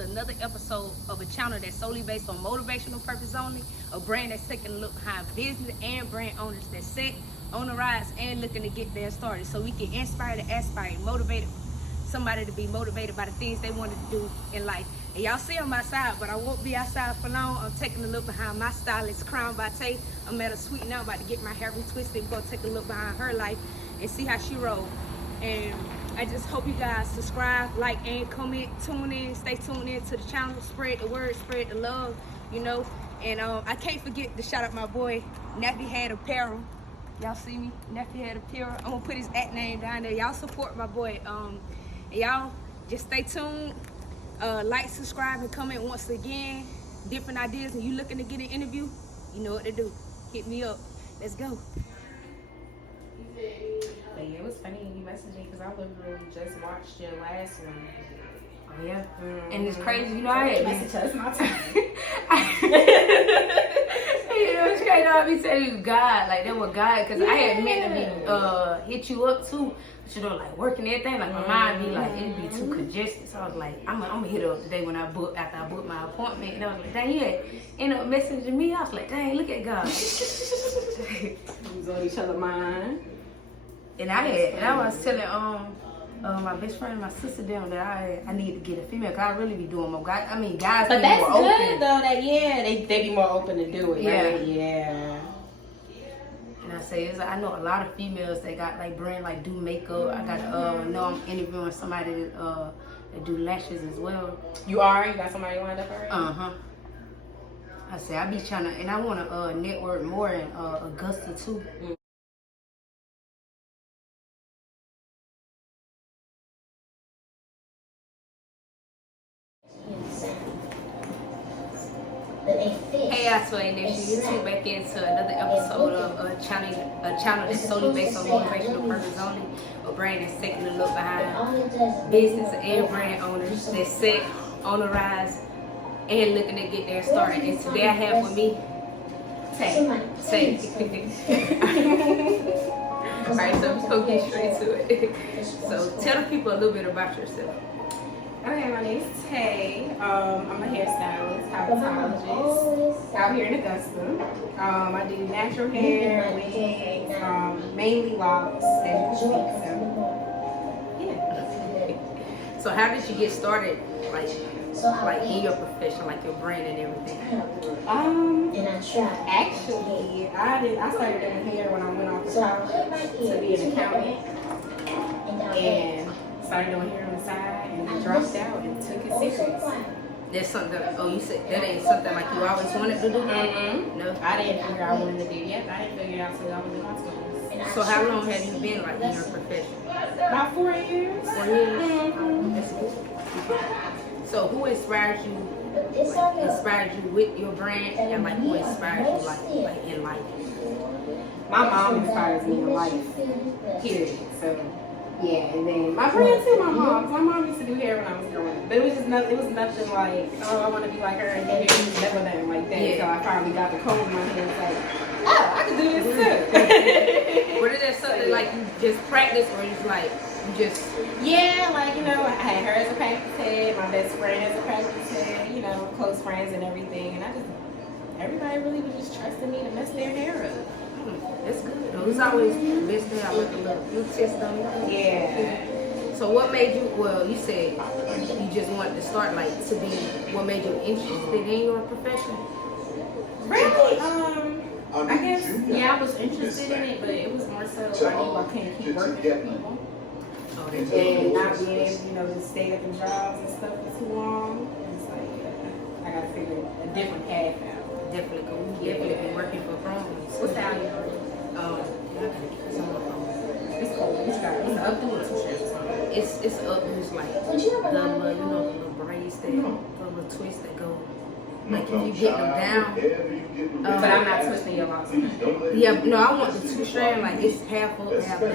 to another episode of a channel that's solely based on motivational purpose only, a brand that's taking a look behind business and brand owners that's set on the rise and looking to get there started so we can inspire to aspire, motivate somebody to be motivated by the things they wanted to do in life. And y'all see I'm outside, but I won't be outside for long. I'm taking a look behind my stylist, CrownedbyTay. I'm at a suite now, about to get my hair retwisted. We're gonna take a look behind her life and see how she rolls. And I just hope you guys subscribe, like, and comment, tune in, stay tuned in to the channel, spread the word, spread the love, you know. And I can't forget to shout out my boy, Nappy Had Apparel. Y'all see me? Nappy Had Apparel. I'm gonna put his @name down there. Y'all support my boy. And y'all just stay tuned. Like, subscribe, and comment once again. Different ideas, and you looking to get an interview, you know what to do. Hit me up. Let's go. But yeah, it was funny you messaged me because I literally just watched your last one. Oh yeah, and it's crazy, you know. I had message us my time. You know, it's crazy. I be telling you God, like that was God, because I had meant to be hit you up too. But you know, like working everything, like my mind be like it'd be too congested. So I was like, I'm gonna hit her up today when after I booked my appointment. And I was like, dang, you had end up messaging me. I was like, dang, look at God. We was on each other's mind. And I was telling my best friend and my sister down that I need to get a female, because I really be doing more guys. I mean, guys but be that's more good open. though. That they be more open to do it. Yeah, right? Yeah. And I say, I know a lot of females that got like brand, like do makeup. I got know I'm interviewing somebody that do lashes as well. You got somebody lined up already? I say I be trying to, and I want to network more in Augusta too. Hey, I2A Nation, you tune back into another episode of a channel that's solely based on motivational purpose only, a brand that's taking a look behind business and brand owners that's set on the rise and looking to get their started. And today I have with me Tay. Alright, so I'm just gonna get straight to it. So tell the people a little bit about yourself. Okay, my name is Tay. I'm a hairstylist, cosmetologist out here in Augusta. I do natural hair, wigs, mainly locks, as you can see. Yeah. So how did you get started, like in your profession, like your brand and everything? Actually, I started doing hair when I went off to college to be an accountant, and started doing hair on the side, and I dropped out and took it serious. That's something that, you said that ain't something like you always wanted to do? No, I didn't figure out what I wanted to do yet. I didn't figure it out until I was in high school. So how long have you been like in your profession? About 4 years. 4 years? That's good. So who inspired you? Inspired you with your brand, and like who inspired you like in life? My mom inspires me in life. Period. So yeah, and then my brand too. My mom used to do hair when I was growing up, but it was just nothing. It was nothing like, oh, I want to be like her and do hair. Never nothing like that. Yeah. So I finally got the code in my head. It's like, oh, I can do this too. What is that something like you just practice, or you like you just? Yeah, like I had her as a practice head, my best friend as a practice head. Close friends and everything, and everybody really was just trusting me to mess their hair up. That's good. It's always best to have like a little test on it. Yeah. So what made you? Well, you said you just wanted to start to be. What made you interested in your profession? Really? I guess I was interested in it, but it was more so I knew I couldn't keep working for people. And not being able, to stay up in jobs and stuff for too long. It's like, I gotta figure a different path out. Definitely cool. Definitely been working for Crowns. What's the value? I gotta get some more phone. It's cool. It's up to a t-shirt. It's up. It's like the little braids that, the little twists that go. Like if you get them down. But I'm not twisting your locks. Yeah, no, I want the 2 strand, like it's half up, half down.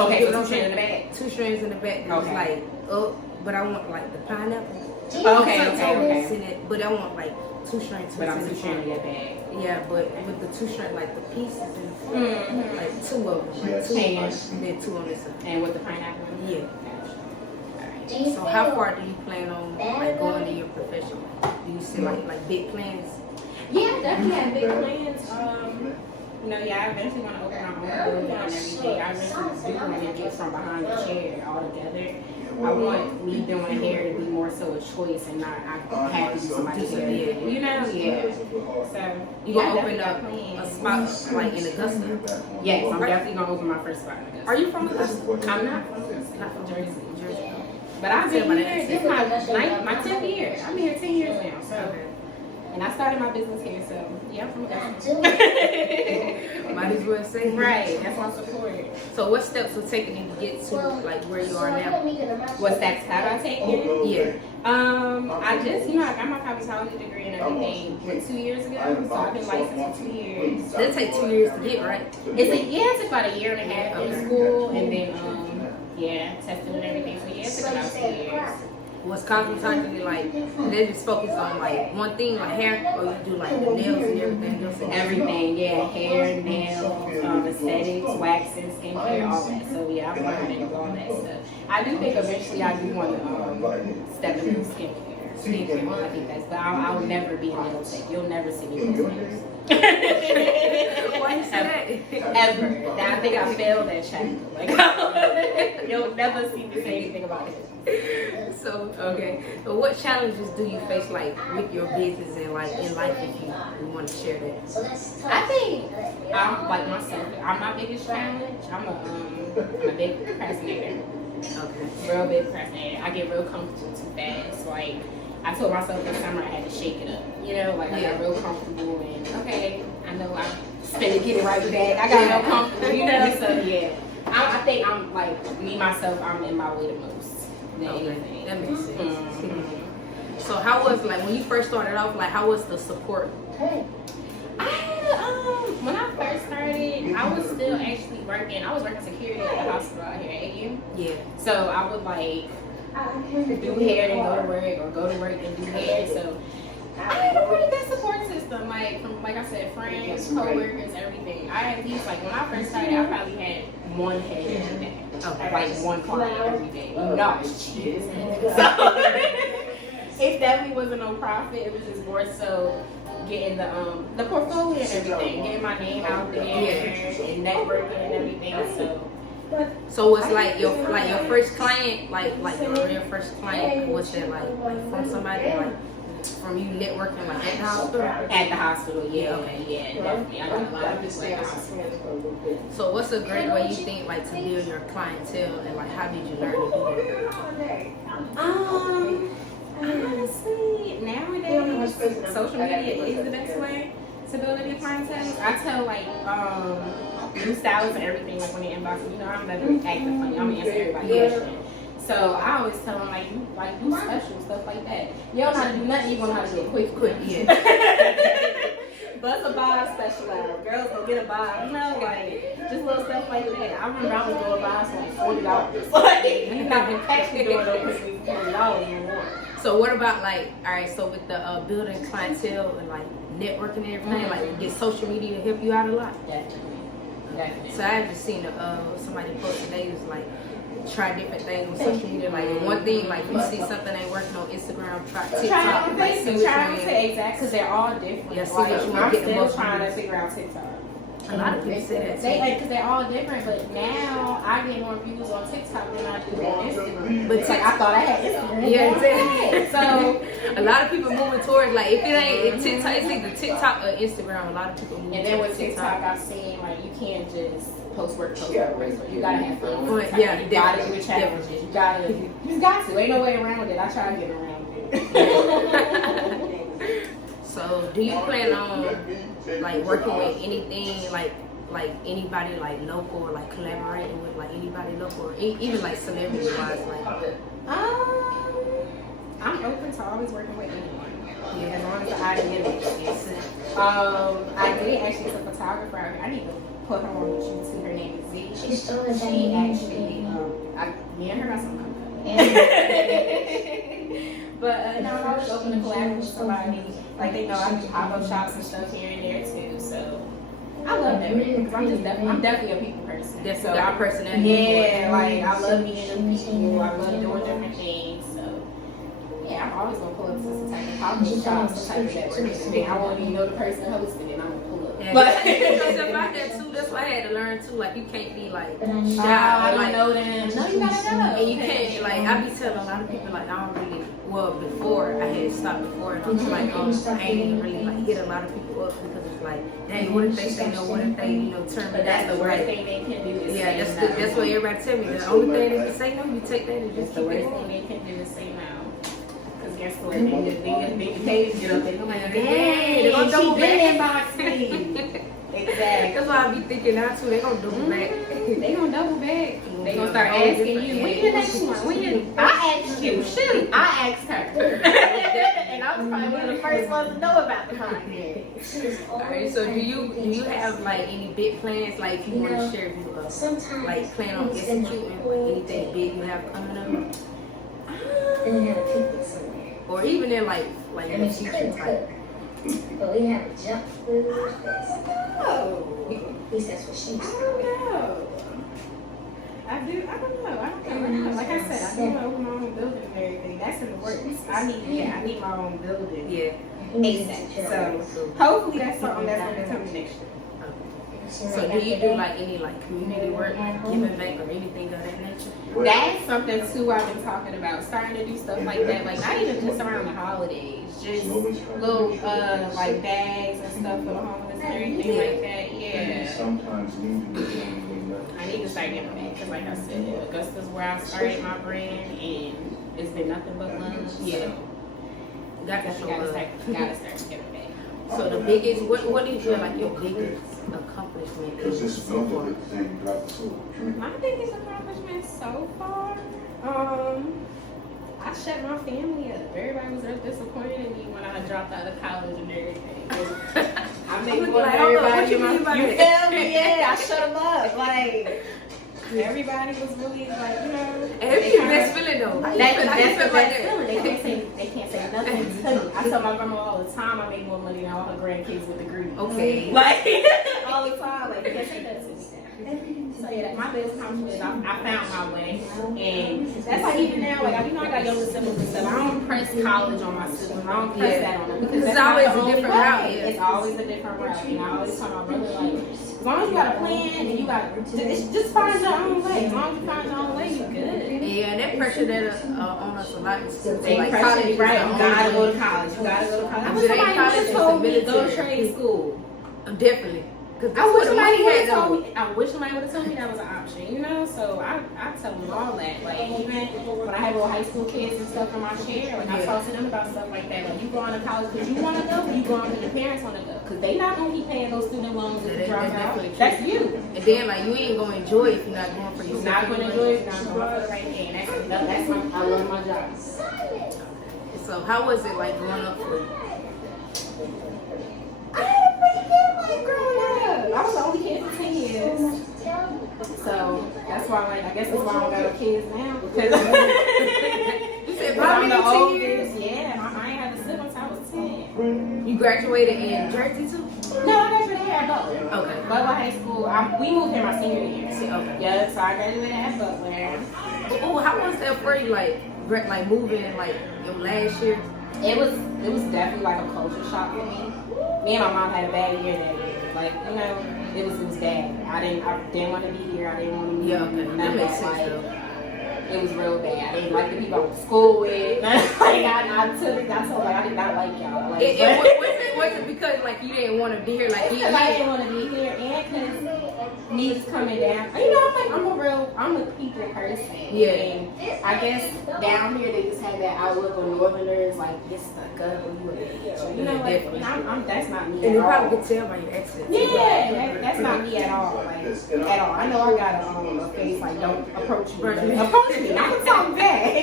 Okay, so 2 strands in the back. 2 strands in the back. That's like up, but I want like the pineapple. Okay. But I want like 2 strands. But I'm 2 strands in your bag. Yeah, but with the 2 strand, like the pieces and like 2 of them, like 2 and then 2 on this side. And with the pineapple. Yeah. Alright. So how far do you plan on like going in your profession? Do you see like big plans? Yeah, definitely have big plans. You know, yeah, I eventually want to open our own building and everything. I eventually do want to get from behind the chair altogether. I want me doing hair to be more so a choice and not I have to do somebody's hair. You know, yeah. So you gonna open up a spot like in Augusta? Yes, I'm definitely gonna open my first spot in Augusta. Are you from Augusta? I'm not from Augusta. Not from Jersey. But I've been here. This is my 10th year. I'm here 10 years now. So. And I started my business here, so yeah, I'm from Augusta. Might as well say. Right, that's my support. So what steps were taken to get to like where you are now? What steps have I taken? Yeah. I just, I got my cosmetology degree and everything 2 years ago, so I've been licensed for 2 years. That take 2 years to get, right? It took about a year and a half in school, and then testing and everything. So yeah, it took about 2 years. Was cosmetology like they just focus on like one thing, like hair, or you do like the nails and everything else? Everything, yeah, hair, nails, aesthetics, waxing, skincare, all that. So yeah, I'm learning all that stuff. I do think eventually I do want to step into skincare. I think that's, but I'll never be a nail tech. You'll never see me with nails. Why you say that? Ever. I think I failed that chapter. Like, you'll never see me say anything about it. So okay. So what challenges do you face like with your business and like in life if you want to share that? I think I'm like myself. I'm my biggest challenge. I'm a big procrastinator. Okay. Real big procrastinator. I get real comfortable too fast. Like I told myself this summer I had to shake it up. I got real comfortable and okay, I know I'm spending get it right back. I got real comfortable, so yeah. I think I'm like me myself, I'm in my way the most. Okay. That makes sense. Mm-hmm. So how was like when you first started off, like how was the support? When I first started, I was still actually working. I was working security at the hospital out here at AU. Yeah. So I would like do hair and go to work, or go to work and do hair. So I had a pretty good support system, like from like I said, friends, coworkers, everything. I had these like when I first started, I probably had one head every day. Like one client every day. No, cheers. So it definitely wasn't no profit. It was just more so getting the portfolio and everything, getting my name out there and networking and everything. So was like your first client, like your real first client, was that like from somebody like from you networking like at the hospital? At the hospital, yeah. Okay, yeah, definitely. I got a lot of people at the hospital. So what's a great way you think like to build your clientele and like how did you learn to do that? Honestly, nowadays social media is the best way to build up your clientele. I tell like new stylists and everything like when they inbox me, I'm never acting funny. I'm gonna answer everybody's question. So I always tell them like do special stuff like that. You don't know how to do nothing, you gonna know how to do it quick. Yeah. Bust a bar special out. Girls go get a bar. Like just little stuff like that. I remember I was doing bars for like $40. Like you not been actually doing those for $40 anymore. So what about like so with the building clientele and like networking and everything, like get social media to help you out a lot? Definitely. So I just seen somebody post today was like try different things on social media. Like one thing, like you see something ain't working on Instagram, try TikTok. Try exactly, because they're all different. Yeah, see what you want to get the most trying to figure out TikTok. A lot of people say that because they're all different. But now I get more views on TikTok than I do on Instagram. But I thought I had Instagram. Yeah, exactly. So a lot of people moving towards like if TikTok, it's either TikTok or Instagram. A lot of people moving. And then with TikTok, I've seen like you can't just post work. You gotta have fun. Yeah, you gotta do challenges. You got to. Ain't no way around with it. I try to get around it. So, do you plan on like working with anything like anybody like local or like collaborating with like anybody local or even like celebrity wise? Like, I'm open to always working with anyone. Yeah, as long as the idea makes sense. I did actually a photographer. I need to put her on YouTube. Her name is Z. She actually, me and her got some But no, I'm always open to collaborate with somebody. Like they know I do pop-up shops and stuff here and there too. So I love that because I'm definitely a people person. That's so our personality. Yeah, like I love meeting new people. I love doing different things. So yeah, I'm always gonna pull up to some type of coffee shop, some type of networking thing. I won't even know the person hosting it. I'm gonna pull up. Yeah, But you put yourself out there too. That's what I had to learn too. Like you can't be like shy. I like, know them. No, you gotta know. and you can't like I be telling a lot of people like I don't really before I had stopped before and I was like I ain't even really like hit a lot of people up because it's like dang what if they say no, what if they turn me But that's the down. worst thing they can do is Yeah, say that's no. what everybody tell me. The only thing they can say no, you take that and That's just the keep worst it thing going. they can do is say no. Because guess what? Then the page get up there. I'm like, Yeah, dang, they gonna double she been inbox me. Exactly. That's why I be thinking now too. They gonna double back. They gonna double back. They gonna start asking you, when you the next one? I asked you. Shoot, I asked her. And I was probably one of the first ones to know about the podcast. Alright, so do you have like any big plans like if you want to share with us? Like plan on executing anything big you have coming up? Or even in like in the future type. But we have a jump food that's Oh, at least that's what she I don't know. I don't know. Like I said, I do want to open my own building and everything. That's in the works. I need my own building. Yeah. ASAP. So hopefully that's something that's gonna come next year. So do you do like any like community work, like giving back or anything of that nature? That's something too I've been talking about. Starting to do stuff like that, like not even just around the holidays, just little like bags and stuff for the homeless and everything like that. Yeah. I need to start giving back because, like I said, Augusta's where I started my brand, and it's been nothing but love. Yeah. Gotta start giving back. So the biggest, what do you feel like your biggest accomplishment is so far? My biggest accomplishment so far, I shut my family up. Everybody was real disappointed in me when I dropped out of college and everything. I made fun of everybody. You feel me? Yeah, I shut them up. Like everybody was really like, you know. And it's the best feeling though. That's the best feeling. They can't say nothing to me. I tell my grandma all the time I make more money than all her grandkids with degrees. Okay. Like all the time, like they can't say that to me. So yeah, my biggest accomplishment is I found my way, and that's like even now, like I got younger siblings and stuff. I don't press college on my siblings. I don't press that on them because It's that's always not the a only different way. route. Yeah. It's always a different route, and I always tell my brother like, as long as you got a plan and you got just find your own way. As long as you find your own way, you good. Yeah, and that pressure that on us a lot is too. They Like pressure college, you, right? You gotta go to college. college. You gotta go to college. I If wish it ain't somebody college, would it's have told the me to go to military. trade school. Definitely. Cause I wish somebody would have had told me. I wish somebody would have told me that was an option, you know. So I tell them all that. Like even when I have little high school kids and stuff in my chair, like I talk to them about stuff like that. Like you going to college because you want to go, or you going because your parents want to go, because they not gonna keep paying those student loans if you drop out. That's you. And then like you ain't gonna enjoy it if you're not going for You're yourself. not gonna enjoy it. You're not going for the right thing. That's my. I love my job. So how was it like growing up for you? I had a pretty good life growing up. I was the only kid for 10 years. So that's why, like, I guess that's why I don't got no kids now. Because You said I'm probably the 10 oldest. years. Yeah, I ain't had a sibling until I was 10. You graduated in Jersey too? No, I graduated here at Butler. Okay. Butler High School. We moved here my senior year. Okay. Yeah, so I graduated at Butler. Oh, how was that for you? Like moving like your last year? It was definitely like a culture shock for me. Me and my mom had a bad year that year. Like, you know, it was bad. I didn't want to be here. I didn't want to be Yeah, okay. That makes sense like, though. it was real bad. I didn't like the people I went to school with. Like, I told like I did not like y'all. Like, Was it because like you didn't want to be here? Like you I didn't want to be here, and because me just coming down. You know, I'm a people person. Yeah. And I guess down here they just have that outlook on Northerners, like it's stuck up or you a bitch. You know, like that's not me And at you all. probably could tell by your accent. Yeah, that's not me at all. Like at all. I know I got a face like don't approach me. Approach me. I can talk back.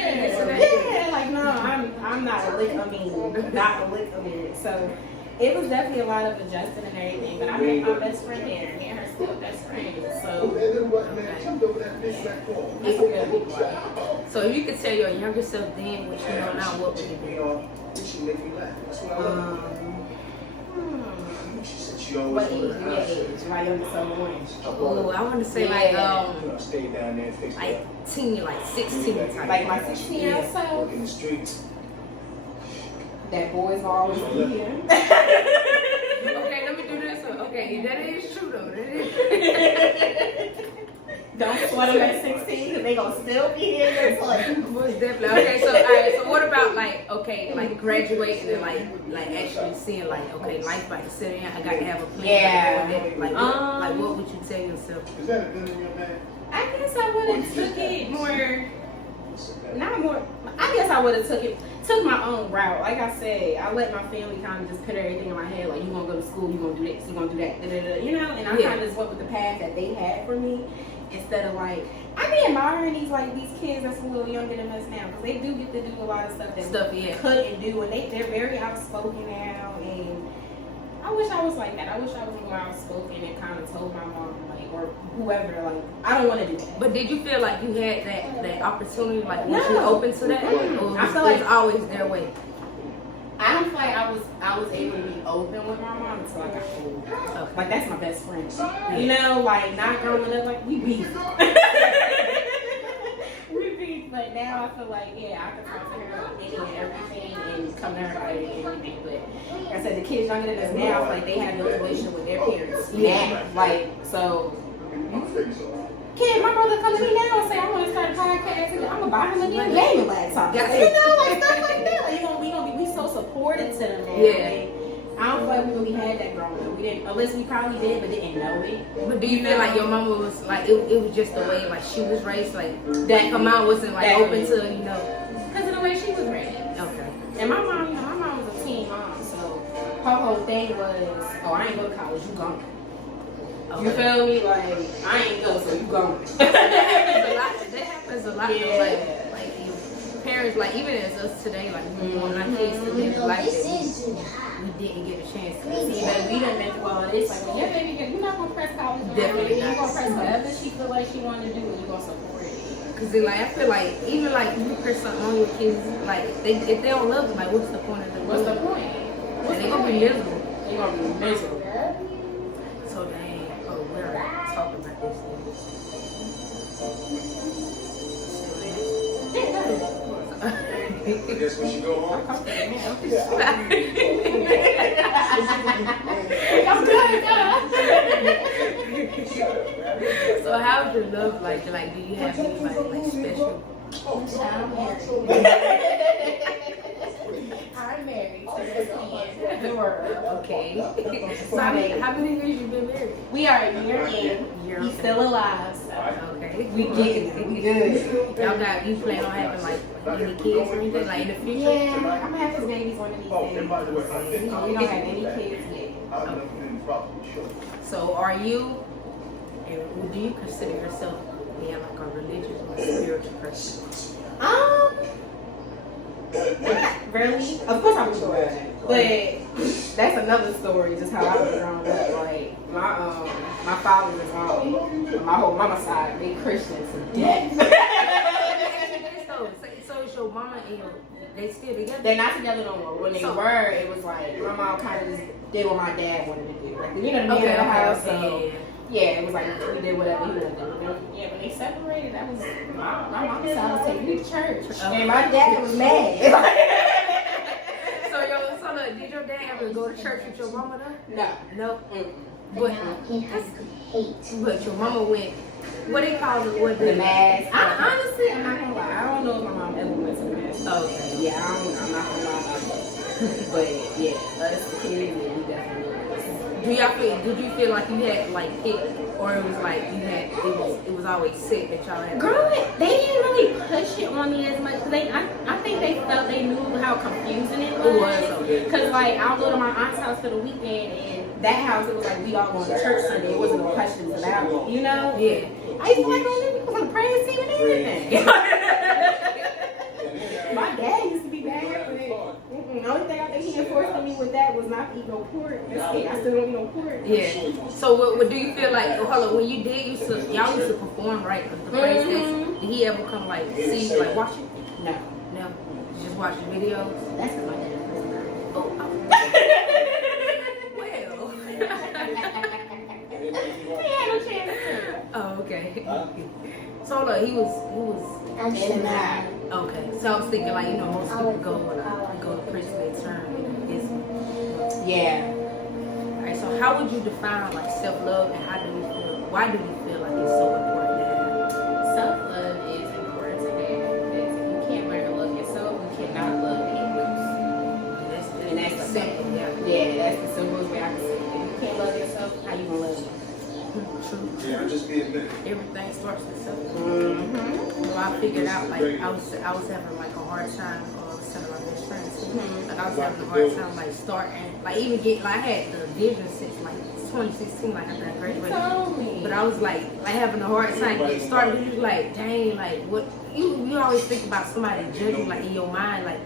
Yeah, like no, I'm not a lick of me. Not a lick of me. So it was definitely a lot of adjusting and everything. But I met my best friend there. Me and her still best friends. So it's a good people. So if you could tell your younger self then what you know now, what would it be? she always What age? wanted to Your age? My youngest son one. Oh, I want to say Yeah. like I stayed down there and fixed it. like teen, like 16 type. Like my 16-year-old Yeah. son. Work in the streets. That boys will always be here. Okay, let me do this one. Okay, that is true though. That is. Don't sweat them at 16 because they gonna still be here. It's like, Most definitely. Okay, so all right. So what about like graduating and like actually seeing like life about to sit in. I got to have a plan. Yeah. Like what would you tell yourself? Is that a good in your man? I guess I would have took it more, not more. I guess I would have took my own route. Like I said, I let my family kind of just put everything in my head. Like, you gonna go to school, you gonna do this, you gonna do that, you know. And I kind of just went with the path that they had for me, instead of like, I be admiring these kids that's a little younger than us now, because they do get to do a lot of stuff that we couldn't do, and they're very outspoken now. And I wish I was like that. I wish I was more outspoken and kind of told my mom, like, or whoever, like, I don't want to do that. But did you feel like you had that opportunity, like was No. you open to that? Or I feel like it's always their way. I don't feel like I was able to be open with my mom until I got old. Okay. Like, that's my best friend. You know, like, not growing up, like, we beef. We beef, but now I feel like, yeah, I can talk to her about any and everything and come to her about anything. But like I said, the kids younger than us now, I feel like they have no relationship with their parents. Yeah. Like, so, kid, my brother come to me now and say, I want to start a podcast, and I'm going to buy him a new gaming laptop. You know, like, stuff like that. Like, we so supportive to them. Man. Yeah. Like, I don't feel like we really had that growing up. We didn't, unless we probably did, but didn't know it. But do you feel like your mama was like it was just the way like she was raised, like that her mom wasn't like open to, you know, because of the way she was raised. Okay. And my mom, you know, my mom was a teen mom, so her whole thing was, oh, I ain't go to college, you gone. Okay. You feel me? Like, I ain't go, so you gone. That happens a lot. Yeah. Like parents, like even as us today, like we want our kids to live the life that we didn't get a chance to See, baby, we done been through all this. Like, yeah, baby, you're not gonna press college. Definitely You're not. gonna press whatever she feel like she wanted to do, and you're gonna support it. Cause then, like I feel like even like you press something on your kids, like if they don't love them, like what's the point of the What's the point? And they're gonna be miserable. They're gonna be miserable. So dang, oh, we're talking about this I guess when she go home. I'm good, So how's your love like? Like, do you have anybody like special? I'm married to this man. Okay. So how many years you been married? We are a year in. He's still alive. So. Okay. We getting it. We good. You plan on having like any kids or anything like in the future? Yeah, I'm gonna have his babies one of these days. We don't have any kids yet. So are you, and do you consider yourself being like a religious or a spiritual person? Not really. Of course I'm sure of that. But that's another story, just how I was growing up. Like, my father and mom, my whole mama side, they Christians to death. So is your mama and they still together? They're not together no more. When they were, it was like, my mom kind of just did what my dad wanted to do. Like, you know, the man in the house, so... Yeah, it was like we did whatever he wanted to do. Yeah, when they separated, that was my mom decided to take me to church, and my dad was mad. So did your dad ever go to church with your mama though? No. But your mama went. What they call it? What the mass? Honestly, I'm not gonna lie. I don't know if my mom ever went to the mass. Okay. Yeah, I'm not gonna lie about that. But yeah, us kids, yeah, we definitely. Did you feel like you had like picked, or it was like you had it was always sick that y'all had? Growing, they didn't really push it on me as much. I think they felt they knew how confusing it was. Cause like I'll go to my aunt's house for the weekend, and that house it was like we all going to church Sunday. It wasn't no questions about it, you know? Yeah. I used to like going to people on the prayer team and everything. My dad used to be bad for it. The only thing I think he enforced on me with that was not to eat no pork. That's it. I still don't eat no pork. Yeah. So what do you feel like? Hold on, when you did y'all used to perform right with the praise dance. Did he ever come like see you like watch it? No. You just watch the videos. That's because my dad was Oh. Well. didn't make you He had no chance to. Oh, okay. Huh? So look, he was I'm In and out. okay. So I was thinking like, you know, most people go to prison they term is Yeah. alright, so how would you define like self-love and how do you feel why do you feel like it's so important to have? Self-love is important to have because if you can't learn to love yourself, you cannot love anyone else. And that's the simple, yeah. Yeah, that's the simplest way I can say it. If you can't love yourself, how you gonna love yourself? True. Yeah, I'm just being big. Everything starts with self. Mm-hmm. So I figured out like I was having like a hard time telling my best friends. Like I was having a hard time like starting like even get like I had the vision since like 2016 like after I graduated. Totally. But I was like having a hard time getting started. You like dang like what you always think about somebody judging like in your mind like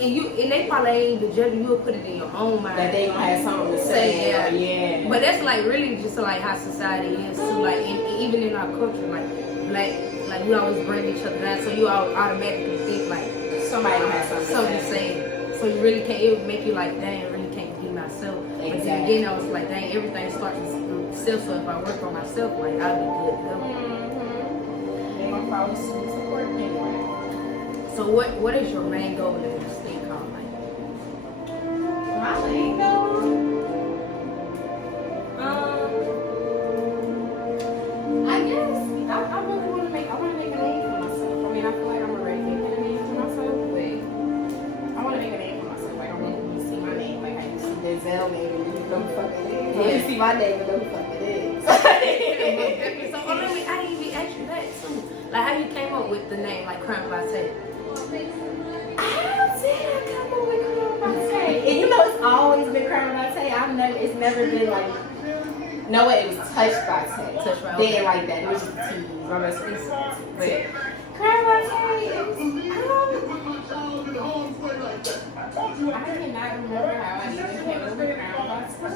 and they probably ain't even judging you'll put it in your own mind. That they gonna have something to say. Yeah. But that's like really just like how society is too. Like even in our culture, like black, like we always bring each other down. So you all automatically think like Somebody gonna have something to say. So you really can't. It would make you like, dang, I really can't be myself. But then Exactly. again, I was like, dang, everything starts with self. So if I work on myself, like I'll be good to go. They gonna follow suit, support me anyway. So what is your main goal in this thing called like? My main goal. I guess I really want to make. I want to make a name for myself. I mean, I feel like I'm already making a name for myself, but I want to make a name for myself. Like I want you to see my name, like I used to see Denzel name, and you know who the fuck it is. When you see my name, and know who the fuck it is. So really, I didn't even ask you that too. Like how you came up with the name like CrownedbyTay? How did I come up with CrownedbyTay? And you know, it's always been CrownedbyTay. It's never been like. No way, it was touched by Tay. Touched by, They okay. didn't like that. It was just T. My best friend said T. But CrownedbyTay, it was, I cannot remember how I even came up with CrownedbyTay.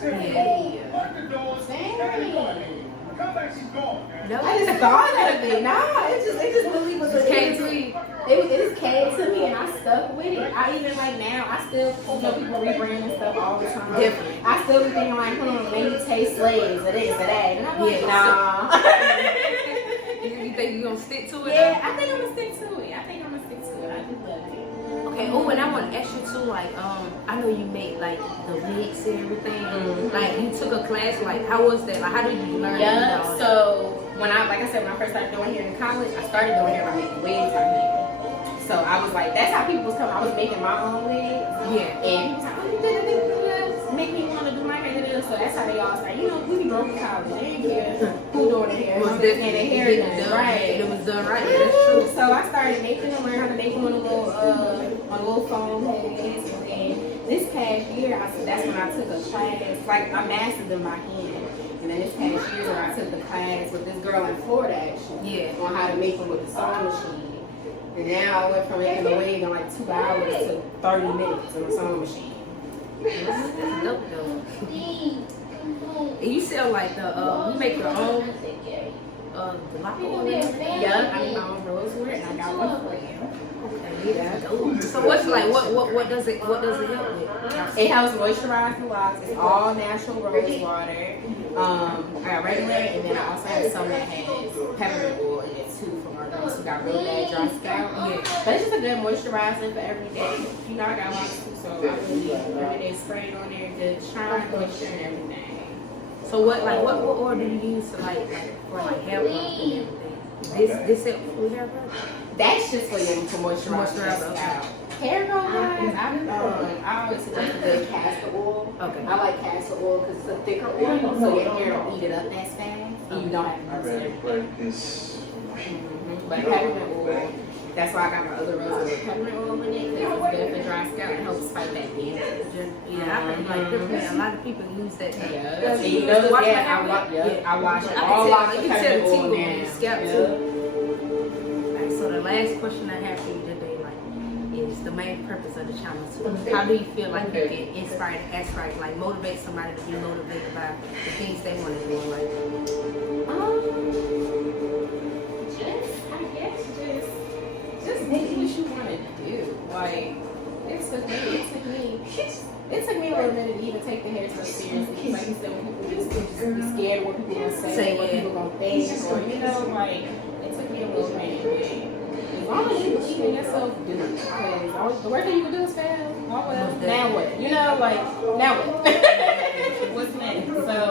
No, I just thought of it. Nah, it just really was a came to you. It just came to me and I stuck with it. I even like now, I still, you know, people rebrand and stuff all the time. Definitely. I still be thinking like, maybe taste slaves or this or that. And I'm like, Yeah, nah. You think you're gonna stick to it? Yeah, I think I'm gonna stick to it. I do love it. Okay. Oh, and I want to ask you too. Like, I know you made like the wigs and everything. Like, you took a class. Like, how was that? Like, how did you learn? Yeah. So when I first started doing hair in college, I started doing hair by making wigs. So I was like, that's how people was coming. I was making my own wigs. Yeah. And people was like, oh, you did it, make me want to do my hair. So that's how they all started. You know, we be broke in college. They didn't care who doing the hair. Was And this the hair done right. It was done right. Yeah, that's true. So I started making them, learn how to make them on a little foam heads. And then this past year, that's when I took a class. Like I mastered them by hand. And then this past year, I took the class with this girl in Florida actually. Yeah. On how to make them with the sewing machine. And now I went from making the wig in like 2 hours to 30 minutes on the sewing machine. That's dope though. And you sell like the you make your own the lock oil? Yeah, I make my own rosewood and I got one for you. Okay, yeah. So what's like what does it help with? It helps moisturize the locks. It's all natural rose water. I got regular, and then I also have some that has peppermint oil in it too for my girls who got real bad dry scalp. Yeah. But it's just a good moisturizer for every day. You know, I got locks too, so I really every day spray it on there, good shine, moisture, and everything. So what oil do you use to like for like hair growth and everything? This help with hair growth? That's just for them to moisturize the Moisturize, okay. scalp. Hair growth wise, I always suggest the castor oil. Okay. I like castor oil because it's a thicker oil, so your hair don't eat it up that fast, and you don't have to use it. But peppermint oil, that's why I got my other rose with peppermint oil in it because it's good for dry scalp and helps fight that damage. Yeah, I think like peppermint. A lot of people use that. Yeah, and you know, Wash my I hair? wash it. I All can lots tell, of you can tell the peppermint oil tingle on now. your scalp too. Alright, so the last question I have for you today, like, is the main purpose of the channel too. How do you feel like you can inspire and aspire, like motivate somebody to be motivated by the things they want to do in life? Just make what you want to do. Like it took me a little minute to even take the hair stuff seriously. Like you said, when people just just be scared of what people gonna say, what people gonna think, or you know, like it took me a little minute. But as long as you believe in yourself, do it. Because the worst thing you can do is fail. Oh well, now what? You know, like now what? What's next? So.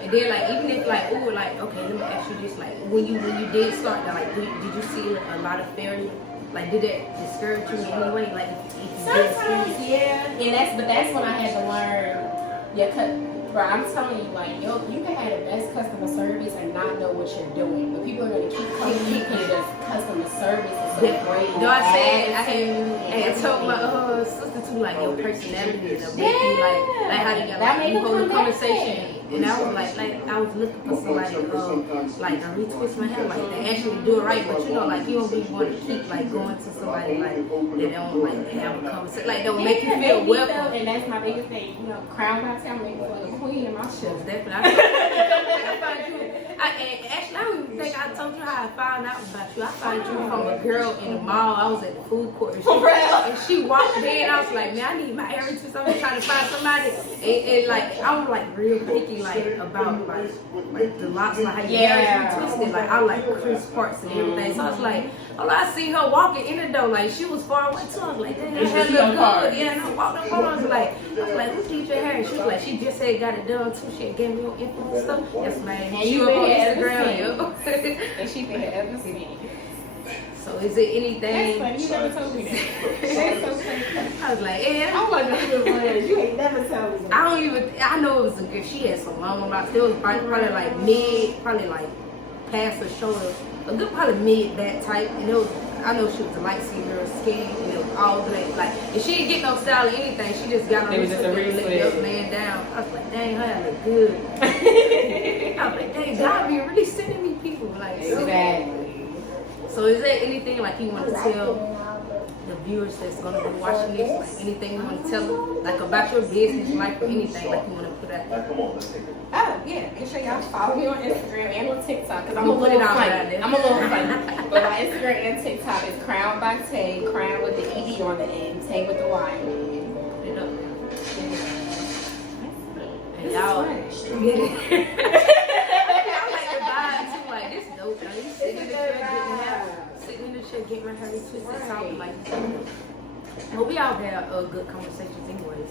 And then like even if like ooh like okay, let me ask you just like when you did start that, like did you see a lot of failure? Like did that discourage you in any way? Like if you Sometimes, yeah. And that's when I had to learn. Yeah, bro, I'm telling you, like, yo, you can have the best customer service and not know what you're doing, but people are gonna keep coming because customer service is so great. You know what I'm saying? I told my sister too, like your personality is make you like how do you hold a conversation. And I was like I was looking for somebody like to retwist my hair, like they actually do it right, but you know, like you don't really want to keep like going to somebody like they don't like have a conversation, like don't make you feel welcome. And that's my biggest thing, you know, CrownedbyTay, I'm making for the queen in my show. Definitely. I found you. Actually, I don't even think I told you how I found out about you. I found you from a girl in the mall. I was at the food court and she walked in. I was like, man, I need my hair twisted. So I'm trying to find somebody. And like I was like real picky like about like the locks, like how you hair twisted. Like I like crisp parts and everything. So I was like, oh, I see her walking in the door. Like she was far away too. I was like, damn, her hair look good. Yeah, and I walked up on her. I was like, who did your hair? And she was like, she just said got it done too. She had gave me your info and stuff. Yes, man. And you been here Instagram, yo. And she been here ever since. So is it anything? That's funny. You never told me that. That's so funny. I was like, yeah. I'm like, you ain't never told me that. I know it was a good. She had some long locks. It was probably like mid, probably like past her shoulder. A good probably mid that type. And it was, I know she was a light skin and it was all black. Like, and she didn't get no style or anything. She just got on it was just a real laying down. I was like, dang, her hair look good. I was like, dang, God be really sending me people. Like, exactly. So is there anything like you want to tell the viewers that's gonna be watching this? Like anything you want to tell them, like about your business, life, or anything like you want to put out there? Come on, let's take it. Oh yeah, make sure y'all follow me on Instagram and on TikTok because I'm a little funny. I'm a little funny. But my Instagram and TikTok is CrownedbyTay, crown with the ED on the end, Tay with the Y. Put it up there. And y'all get it. This dope, y'all. You sitting in the chair getting my hair twisted, talking like this. But we all have good conversations anyways.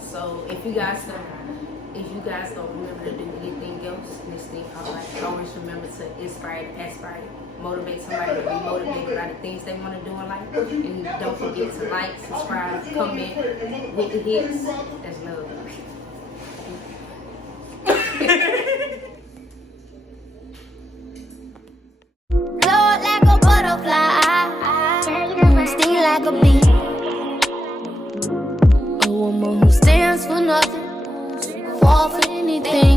So if you guys don't remember to do anything else in this thing called life, always remember to inspire, motivate somebody to be motivated by the things they want to do in life. And don't forget to like, subscribe, comment with the hits. That's love. Sting like a bee. A woman who stands for nothing, fall for anything.